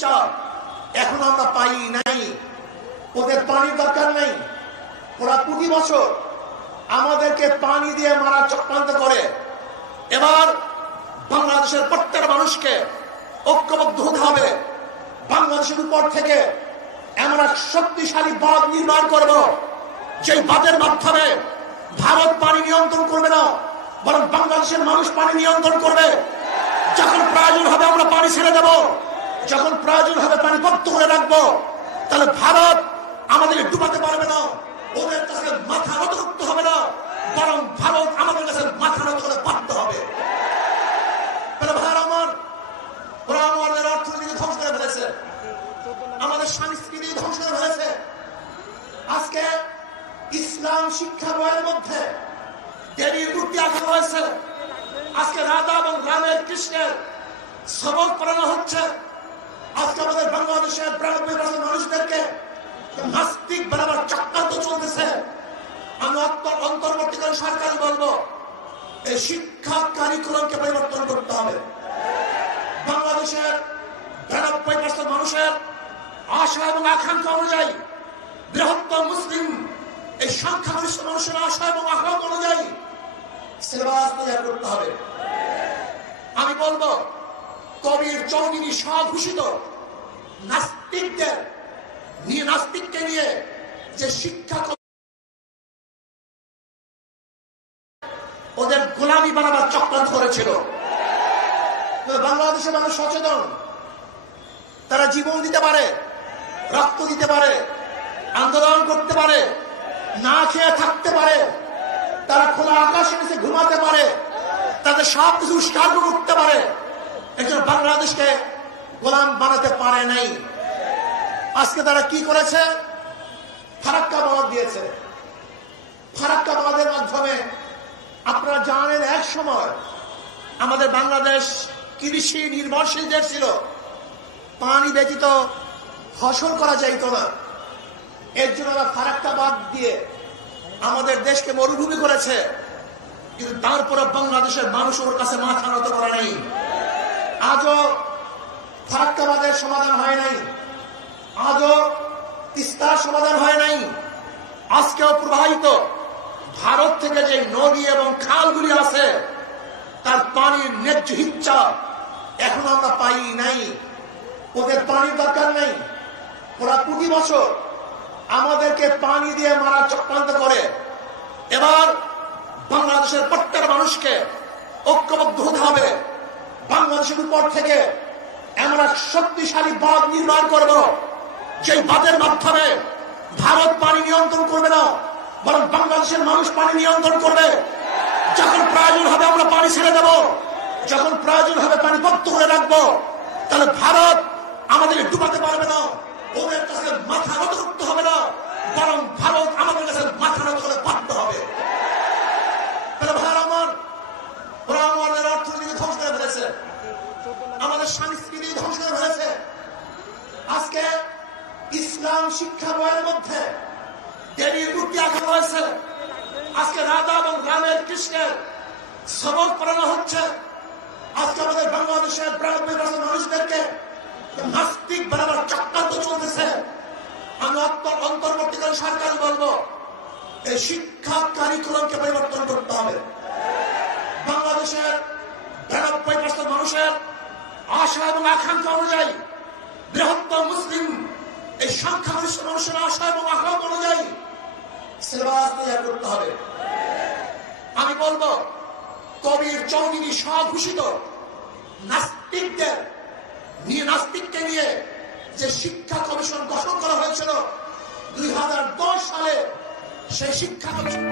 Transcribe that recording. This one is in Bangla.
ইচ্ছা এখন আমরা পাই নাই। ওদের পানির দরকার নেই। ওরা প্রতি বছর আমাদেরকে পানি দিয়ে মারার চক্রান্ত করে। এবার বাংলাদেশের প্রত্যেক মানুষকে ঐক্যবদ্ধ হতে হবে। বাংলাদেশের উপর থেকে এমন এক শক্তিশালী বাঁধ নির্মাণ করব, যে বাঁধের মাধ্যমে ভারত পানি নিয়ন্ত্রণ করবে না, বরং বাংলাদেশের মানুষ পানি নিয়ন্ত্রণ করবে। যখন প্রয়োজন হবে আমরা পানি ছেড়ে দেব, যখন প্রয়োজন হবে পানি বন্ধ করে রাখবো। তাহলে ভারত আমাদেরকে ডুবাতে পারবে না, ওদের কাছে মাথা নত করতে হবে না, বরং ভারত আমাদের কাছে মাথা নত করে পারতে হবে। ওরা আমাদের অর্থনীতি ধ্বংস করে ফেলেছে, আমাদের সংস্কৃতি ধ্বংস করে ফেলেছে। আজকে ইসলাম শিক্ষা বইয়ের মধ্যে দেবীর মূর্তি আঁকা হয়েছে। আজকে রাধা এবং রামের কৃষ্ণের সবক পড়ানো হচ্ছে। আজকে আমাদের বাংলাদেশের 92% মানুষদেরকে নাস্তিক বানাবার চক্রান্ত চলতেছে। আমি অন্তর্বর্তীকালীন সরকার বলবো, এই শিক্ষা কারিকুলামকে পরিবর্তন করতে হবে। বাংলাদেশের 92% মানুষের আশা এবং আকাঙ্ক্ষা অনুযায়ী, বৃহত্তর মুসলিম এই সংখ্যাগরিষ্ঠ মানুষের আশা এবং আকাঙ্ক্ষা অনুযায়ী সিলেবাস তৈরি করতে হবে। আমি বলবো, কবির চৌধুরী স্বঘোষিত নাস্তিককে নিয়ে যে শিক্ষা ওদের গোলামি বানাবার চক্রান্ত করেছিল। বাংলাদেশের মানুষ সচেতন, তারা জীবন দিতে পারে, রক্ত দিতে পারে, আন্দোলন করতে পারে, না খেয়ে থাকতে পারে, তারা খোলা আকাশের নিচে ঘুমাতে পারে, তাদের সব কিছু উৎসর্গ করতে পারে। একজন বাংলাদেশকে গোলাম বানাতে পারে নাই। আজকে তারা কি করেছে? ফারাক্কাবাদ দিয়েছে। ফারাক্কাবাদের মাধ্যমে আপনারা জানেন, এক সময় আমাদের বাংলাদেশ কৃষি নির্ভরশীল দেশ ছিল। পানি ব্যতীত ফসল করা যাইত না। এর জন্য ওরা ফারাক্কাবাদ দিয়ে আমাদের দেশকে মরুভূমি করেছে। কিন্তু তারপরে বাংলাদেশের মানুষ ওর কাছে মাথা নত করে নাই। আজও ফারাক্কাবাদের সমাধান হয় নাই, আজও তিস্তার সমাধান হয় নাই। আজকেও প্রবাহিত ভারত থেকে যে নদী এবং খালগুলি আছে, তার পানির ন্যায্য ইচ্ছা এখন আমরা পাই নাই। ওদের পানির দরকার নেই। ওরা প্রতি বছর আমাদেরকে পানি দিয়ে মারার চক্রান্ত করে। এবার বাংলাদেশের প্রত্যেক মানুষকে ঐক্যবদ্ধ হতে হবে। বাংলাদেশের উপর থেকে এমন এক শক্তিশালী বাঁধ নির্মাণ করব, যে বাঁধের মাধ্যমে ভারত পানি নিয়ন্ত্রণ করবে না, বরং বাংলাদেশের মানুষ পানি নিয়ন্ত্রণ করবে। যখন প্রয়োজন হবে আমরা পানি ছেড়ে দেব, যখন প্রয়োজন হবে পানি বন্ধ করে রাখবো। তাহলে ভারত আমাদেরকে ডুবাতে পারবে না, ওদের কাছে মাথা নত করতে হবে না, বরং ভারত আমাদের কাছে মাথা নত করে পারতে হবে। ওরা আমাদের অর্থনীতি ধ্বংস করে ফেলেছে, আমাদের সংস্কৃতি ধ্বংস করে ফেলেছে। আজকে ইসলাম শিক্ষা বইয়ের মধ্যে দেবীর মূর্তি আঁকা হয়েছে। আজকে রাধা এবং রামের কৃষ্ণের সবক পড়ানো হচ্ছে। আজকে আমাদের বাংলাদেশের 92% মানুষদেরকে নাস্তিক বানাবার চক্রান্ত চলতেছে। আমি অন্তর্বর্তীকালীন সরকার বলবো, এই শিক্ষা কারিকুলামকে পরিবর্তন করতে হবে। বাংলাদেশের 92% মানুষের আশা এবং আকাঙ্ক্ষা অনুযায়ী, বৃহত্তর মুসলিম এই সংখ্যাগরিষ্ঠ মানুষের আশা এবং আকাঙ্ক্ষা অনুযায়ী সিলেবাস তৈরি করতে হবে। আমি বলবো, কবির চৌধুরী স্বঘোষিত নাস্তিককে নিয়ে যে শিক্ষা কমিশন গঠন করা হয়েছিল 2010 সালে, সেই শিক্ষা কমিশন